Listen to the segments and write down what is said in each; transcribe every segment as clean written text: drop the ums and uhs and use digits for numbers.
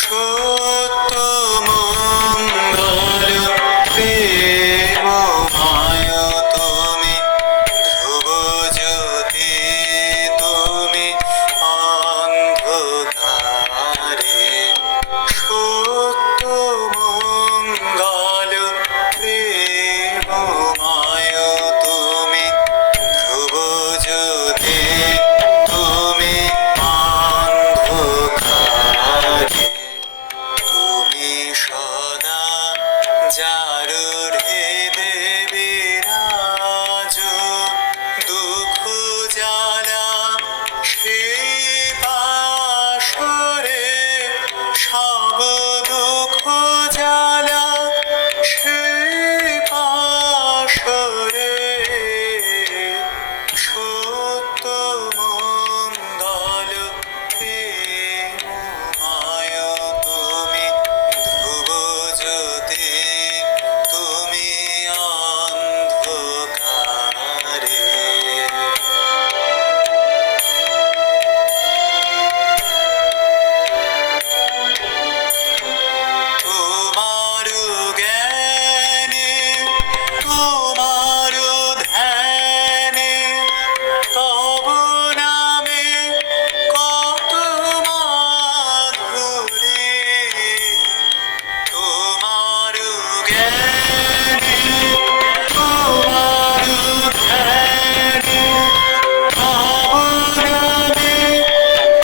সত্য মঙ্গল প্রেমময় তুমি, ধ্রুব জ্যোতি তুমি অন্ধকারে। সত্য মঙ্গল প্রেমময় তুমি, ধ্রুব জ্যোতি তুমি অন্ধকারে। তুমি সদা যার হৃদে বিরাজ, দুঃখ জ্বালা সেই বাসরে, সব দুঃখ জ্বালা সেই বাসরে। সত্য মঙ্গল প্রেমময় তুমি, ধ্রুব জ্যোতি তুমি অন্ধকারে। তোমার জ্ঞানে তোমার ধ্যানে, তব নামে কত মাধুরী। তোমার জ্ঞানে তোমার ধ্যানে, তব নামে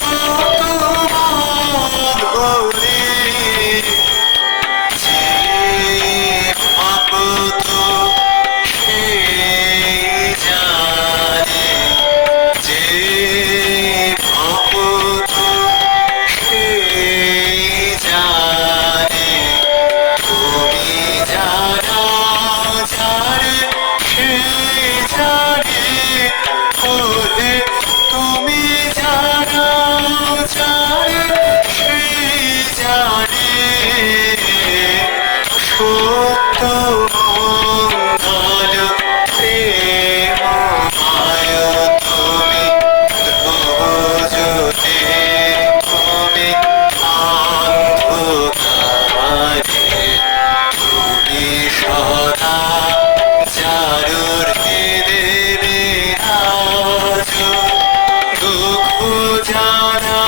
কত মাধুরী। যে ভক্ত সেই জানে, যে ভক্ত সেই জানে। তুমি জানাও যারে সেই জানে, ওরে তুমি জানাও যারে সেই জানে। সত্য মঙ্গল প্রেমময় তুমি, ধ্রুব জ্যোতি তুমি অন্ধকারে। তুমি সদা যার হৃদে বিরাজ, দুঃখ জ্বালা